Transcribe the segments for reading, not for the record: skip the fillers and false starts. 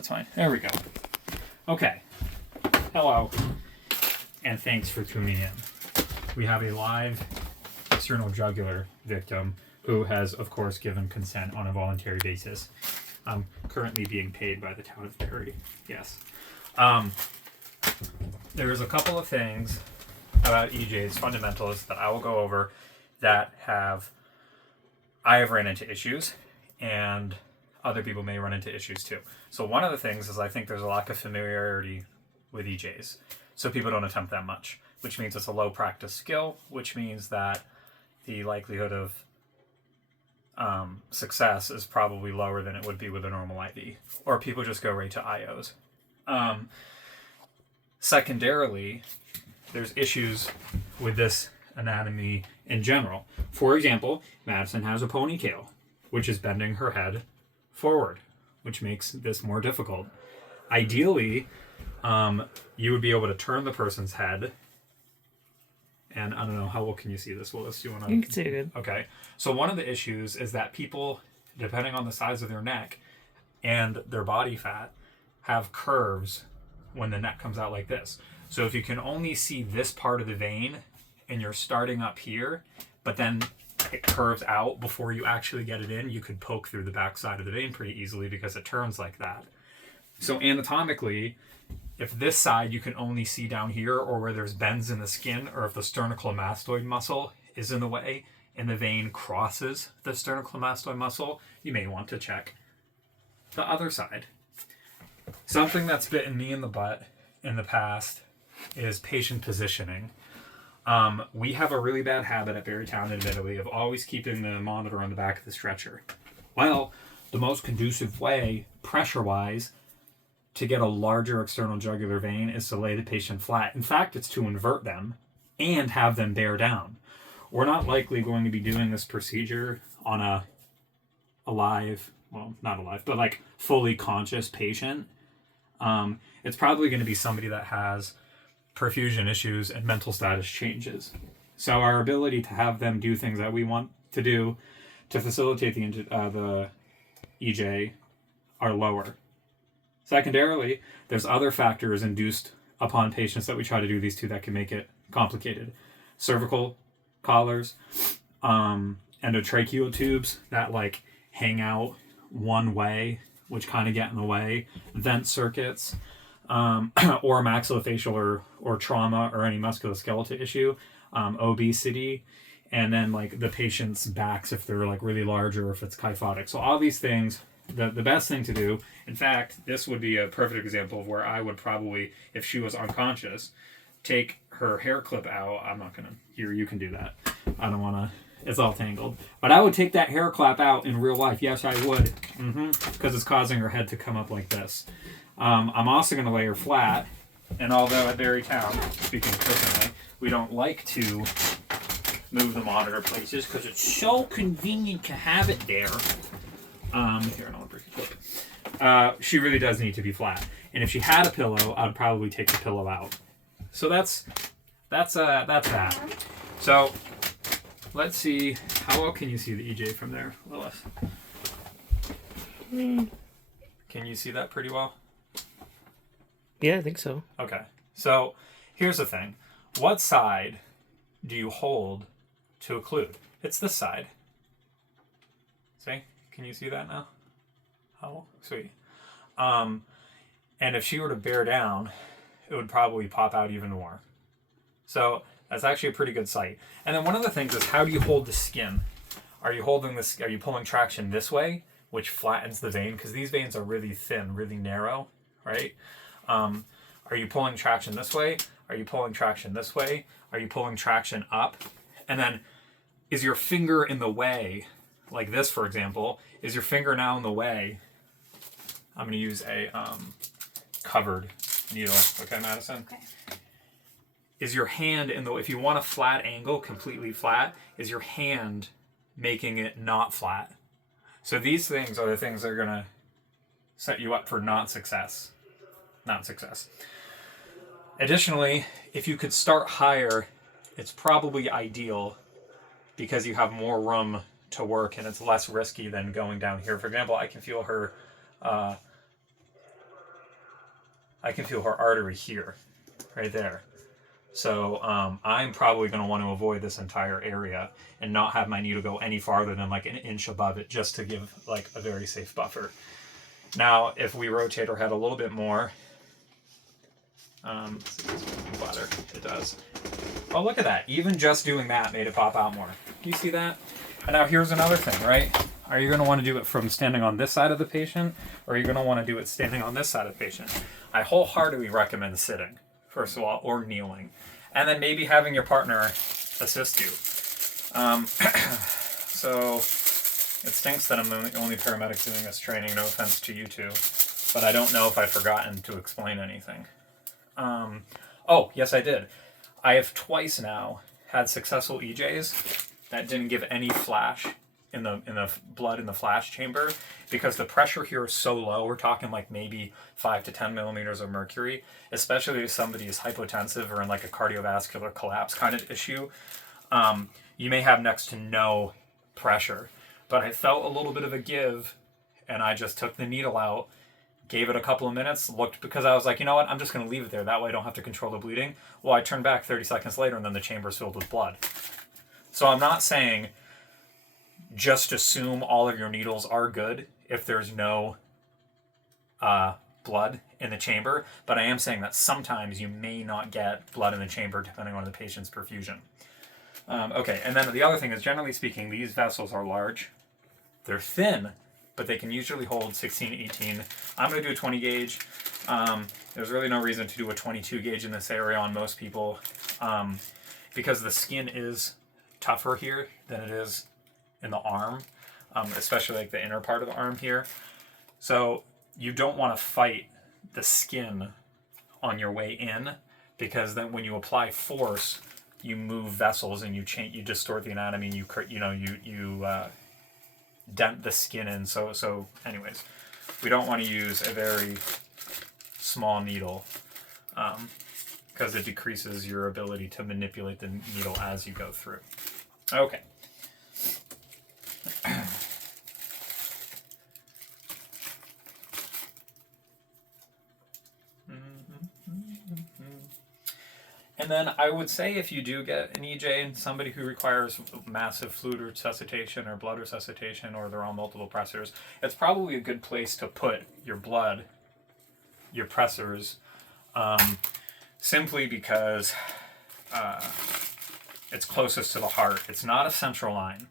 That's fine. There we go. Okay. Hello. And thanks for tuning in. We have a live external jugular victim who has, of course, given consent on a voluntary basis. I'm currently being paid by the town of Derry. Yes. There's a couple of things about EJ's fundamentals that I will go over that I have ran into issues, and other people may run into issues too. So one of the things is I think there's a lack of familiarity with EJs. So people don't attempt that much, which means it's a low practice skill, which means that the likelihood of success is probably lower than it would be with a normal IV. Or people just go right to IOs. Secondarily, there's issues with this anatomy in general. For example, Madison has a ponytail, which is bending her head forward, which makes this more difficult. Ideally, you would be able to turn the person's head, and I don't know, how well can you see this, Willis? You can see it good. Okay. So one of the issues is that people, depending on the size of their neck and their body fat, have curves when the neck comes out like this. So if you can only see this part of the vein and you're starting up here, but then it curves out before you actually get it in, you could poke through the backside of the vein pretty easily because it turns like that. So anatomically, if this side you can only see down here, or where there's bends in the skin, or if the sternocleidomastoid muscle is in the way and the vein crosses the sternocleidomastoid muscle, you may want to check the other side. Something that's bitten me in the butt in the past is patient positioning. We have a really bad habit at Barrytown, admittedly, of always keeping the monitor on the back of the stretcher. Well, the most conducive way, pressure-wise, to get a larger external jugular vein is to lay the patient flat. In fact, it's to invert them and have them bear down. We're not likely going to be doing this procedure on a alive, well, not alive, but like fully conscious patient. It's probably going to be somebody that has perfusion issues and mental status changes. So our ability to have them do things that we want to do to facilitate the EJ are lower. Secondarily, there's other factors induced upon patients that we try to do these to that can make it complicated. Cervical collars, endotracheal tubes that like hang out one way, which kind of get in the way, vent circuits, or maxillofacial or trauma or any musculoskeletal issue, obesity, and then like the patient's backs if they're like really large or if it's kyphotic. So all these things, the best thing to do, in fact, this would be a perfect example of where I would probably, if she was unconscious, take her hair clip out. I'm not going to, here, you can do that. I don't want to, it's all tangled. But I would take that hair clip out in real life. Yes, I would. Because it's causing her head to come up like this. I'm also going to lay her flat. And although at Barrytown, speaking personally, we don't like to move the monitor places because it's so convenient to have it there. Here, I don't want to break a clip. She really does need to be flat. And if she had a pillow, I'd probably take the pillow out. So that's that. So let's see, how well can you see the EJ from there, Lilith? Can you see that pretty well? Yeah, I think so. Okay. So here's the thing. What side do you hold to occlude? It's this side. See? Can you see that now? Oh, sweet. And if she were to bear down, it would probably pop out even more. So that's actually a pretty good sight. And then one of the things is, how do you hold the skin? Are you pulling traction this way, which flattens the vein? Because these veins are really thin, really narrow, right? Are you pulling traction this way? Are you pulling traction this way? Are you pulling traction up? And then, is your finger in the way? Like this, for example, is your finger now in the way? I'm going to use a covered needle. Okay, Madison? Okay. Is your hand in the, if you want a flat angle, completely flat, is your hand making it not flat? So these things are the things that are going to set you up for not success. Additionally, if you could start higher, it's probably ideal because you have more room to work and it's less risky than going down here. For example, I can feel her I can feel her artery here, right there. So I'm probably going to want to avoid this entire area and not have my needle go any farther than like an inch above it, just to give like a very safe buffer. Now, if we rotate our head a little bit more, let's see if it's working better. It does. Oh, look at that. Even just doing that made it pop out more. You see that? And now here's another thing, right? Are you going to want to do it from standing on this side of the patient, or are you going to want to do it standing on this side of the patient? I wholeheartedly recommend sitting, first of all, or kneeling. And then maybe having your partner assist you. So it stinks that I'm the only paramedic doing this training, no offense to you two. But I don't know if I've forgotten to explain anything. Oh, yes I did. I have twice now had successful EJs that didn't give any flash in the blood in the flash chamber, because the pressure here is so low. We're talking like maybe 5 to 10 millimeters of mercury, especially if somebody is hypotensive or in like a cardiovascular collapse kind of issue. You may have next to no pressure, but I felt a little bit of a give, and I just took the needle out, gave it a couple of minutes, looked, because I was like, you know what, I'm just going to leave it there. That way I don't have to control the bleeding. Well, I turned back 30 seconds later, and then the chamber's filled with blood. So I'm not saying just assume all of your needles are good if there's no blood in the chamber, but I am saying that sometimes you may not get blood in the chamber depending on the patient's perfusion. Okay, and then the other thing is, generally speaking, these vessels are large. They're thin, but they can usually hold 16, 18. I'm going to do a 20 gauge. There's really no reason to do a 22 gauge in this area on most people, because the skin is tougher here than it is in the arm, especially like the inner part of the arm here. So you don't want to fight the skin on your way in, because then when you apply force, you move vessels and you distort the anatomy, and you dent the skin in. So anyways, we don't want to use a very small needle, because it decreases your ability to manipulate the needle as you go through. Okay. And then I would say, if you do get an EJ and somebody who requires massive fluid resuscitation or blood resuscitation, or they're on multiple pressors, it's probably a good place to put your blood, your pressors, simply because it's closest to the heart. It's not a central line,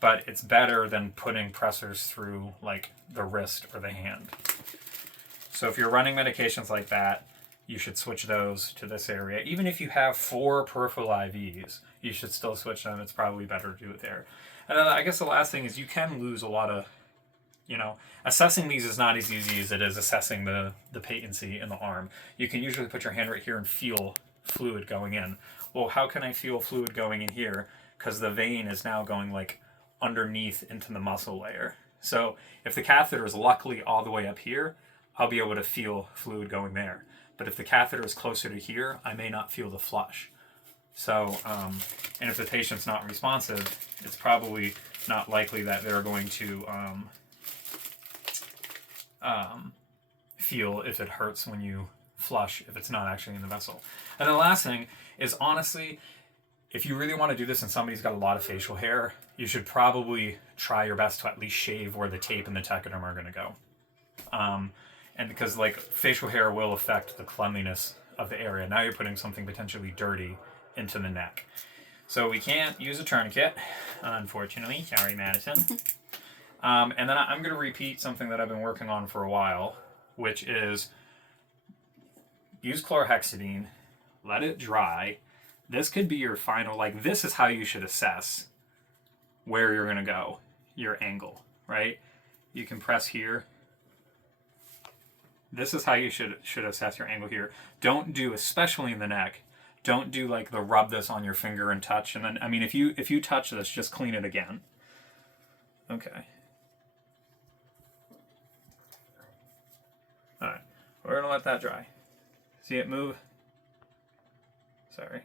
but it's better than putting pressors through like the wrist or the hand. So if you're running medications like that, you should switch those to this area. Even if you have 4 peripheral IVs, you should still switch them. It's probably better to do it there. And then I guess the last thing is, you can lose a lot of, assessing these is not as easy as it is assessing the patency in the arm. You can usually put your hand right here and feel fluid going in. Well, how can I feel fluid going in here? Because the vein is now going like underneath into the muscle layer. So if the catheter is luckily all the way up here, I'll be able to feel fluid going there. But if the catheter is closer to here, I may not feel the flush. So, and if the patient's not responsive, it's probably not likely that they're going to feel if it hurts when you flush, if it's not actually in the vessel. And the last thing is, honestly, if you really want to do this and somebody's got a lot of facial hair, you should probably try your best to at least shave where the tape and the techoderm are going to go. And because like facial hair will affect the cleanliness of the area. Now you're putting something potentially dirty into the neck. So we can't use a tourniquet, unfortunately. Sorry, Madison. And then I'm going to repeat something that I've been working on for a while, which is use chlorhexidine, let it dry. This could be your final, like this is how you should assess where you're going to go, your angle, right? You can press here. This is how you should assess your angle here. Don't do, especially in the neck, don't do like the rub this on your finger and touch. And then, I mean, if you touch this, just clean it again. Okay. All right, we're gonna let that dry. See it move? Sorry.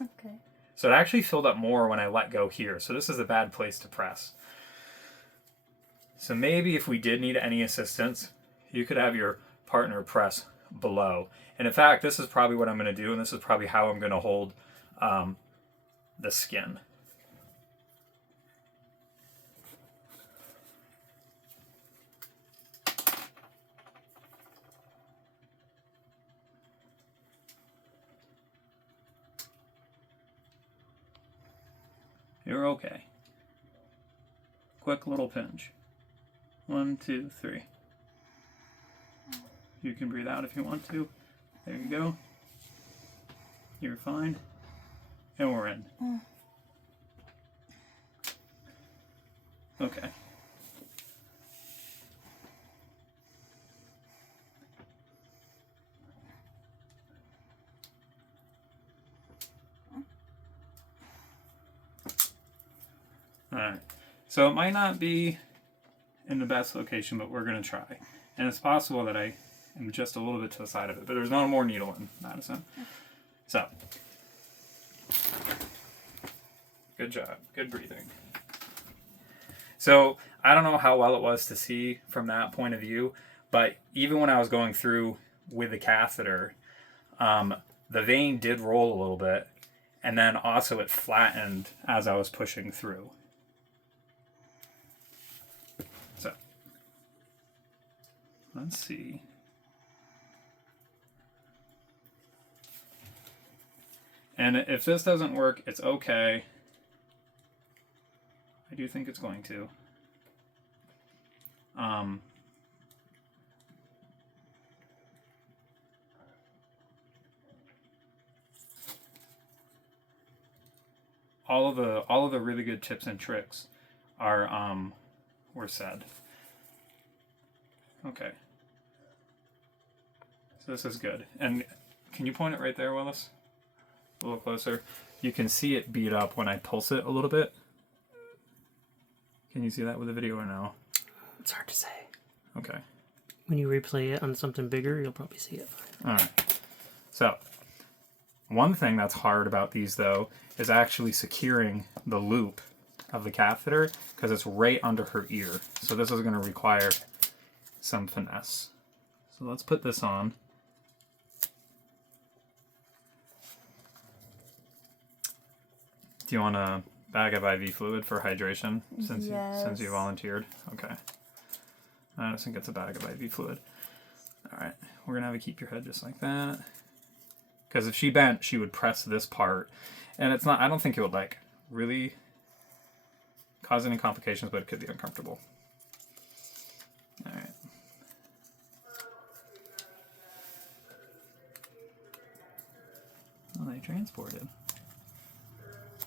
Okay. So it actually filled up more when I let go here. So this is a bad place to press. So maybe if we did need any assistance, you could have your partner press below. And in fact, this is probably what I'm going to do, and this is probably how I'm going to hold the skin. You're okay. Quick little pinch. 1, 2, 3. You can breathe out if you want to. There you go. You're fine. And we're in. Okay. Alright. So it might not be in the best location, but we're going to try. And it's possible that I am just a little bit to the side of it, but there's no more needle in Madison. So, good job. Good breathing. So, I don't know how well it was to see from that point of view, but even when I was going through with the catheter, the vein did roll a little bit, and then also it flattened as I was pushing through. So, let's see. And if this doesn't work, it's okay. I do think it's going to. All of the really good tips and tricks are were said. Okay. So this is good. And can you point it right there, Willis? A little closer. You can see it beat up when I pulse it a little bit. Can you see that with the video or no? It's hard to say. Okay. When you replay it on something bigger, you'll probably see it fine. All right. So, one thing that's hard about these, though, is actually securing the loop of the catheter because it's right under her ear. So this is going to require some finesse. So let's put this on. Do you want a bag of IV fluid for hydration since you volunteered? Okay. Madison gets a bag of IV fluid. All right. We're going to have you keep your head just like that. Because if she bent, she would press this part. And it's not, I don't think it would like really cause any complications, but it could be uncomfortable. All right. Well, they transported.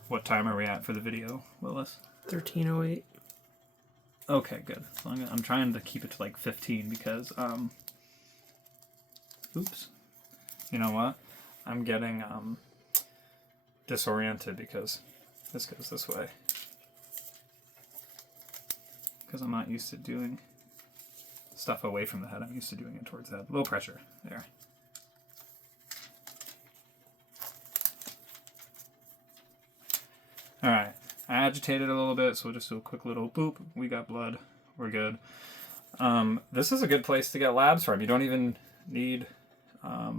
What time are we at for the video, Willis? 13:08. Okay, good. So I'm trying to keep it to like 15 because, oops. You know what? I'm getting disoriented because this goes this way. Because I'm not used to doing stuff away from the head. I'm used to doing it towards the head. Low pressure. There. Alright. I agitated a little bit, so we'll just do a quick little boop. We got blood. We're good. This is a good place to get labs from. You don't even need a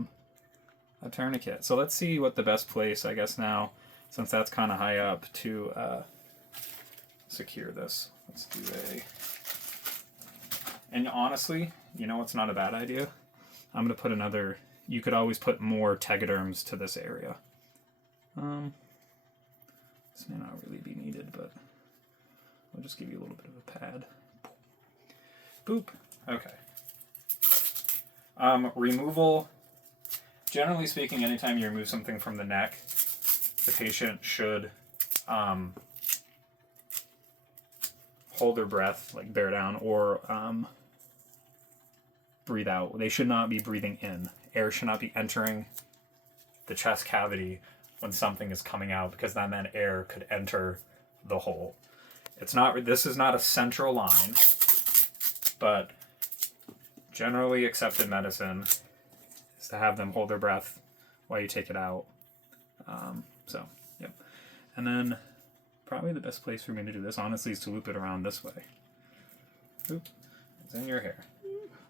tourniquet. So let's see what the best place, I guess now, since that's kind of high up, to secure this. Let's do a... And honestly, you know what's not a bad idea? I'm going to put another... You could always put more tegaderms to this area. This may not really be needed, but I'll just give you a little bit of a pad. Boop. Okay. Removal. Generally speaking, anytime you remove something from the neck, the patient should hold their breath, like bear down, or breathe out. They should not be breathing in. Air should not be entering the chest cavity when something is coming out, because then that air could enter the hole. It's not. This is not a central line, but generally accepted medicine is to have them hold their breath while you take it out. So, yep. And then probably the best place for me to do this, honestly, is to loop it around this way. Oop. It's in your hair.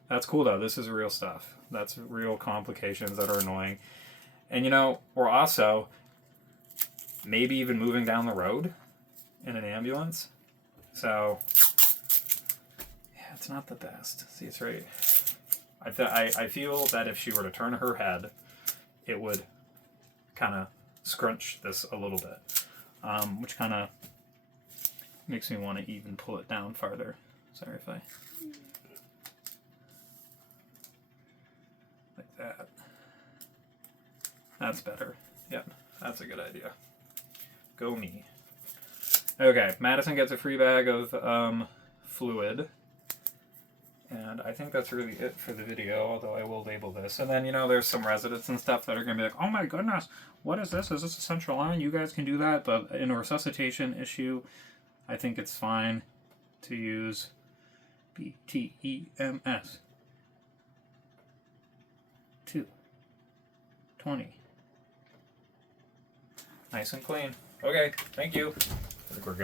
That's cool though. This is real stuff. That's real complications that are annoying. And you know, we're also maybe even moving down the road in an ambulance. So yeah, it's not the best. See, it's right. I feel that if she were to turn her head, it would kind of scrunch this a little bit, which kind of makes me want to even pull it down farther. Sorry if I... like that. That's better. Yep, that's a good idea. Go me. Okay, Madison gets a free bag of fluid. And I think that's really it for the video, although I will label this. And then, you know, there's some residents and stuff that are going to be like, oh my goodness, what is this? Is this a central line? You guys can do that. But in a resuscitation issue, I think it's fine to use BTEMS 220. Nice and clean. Okay, thank you. I think we're good.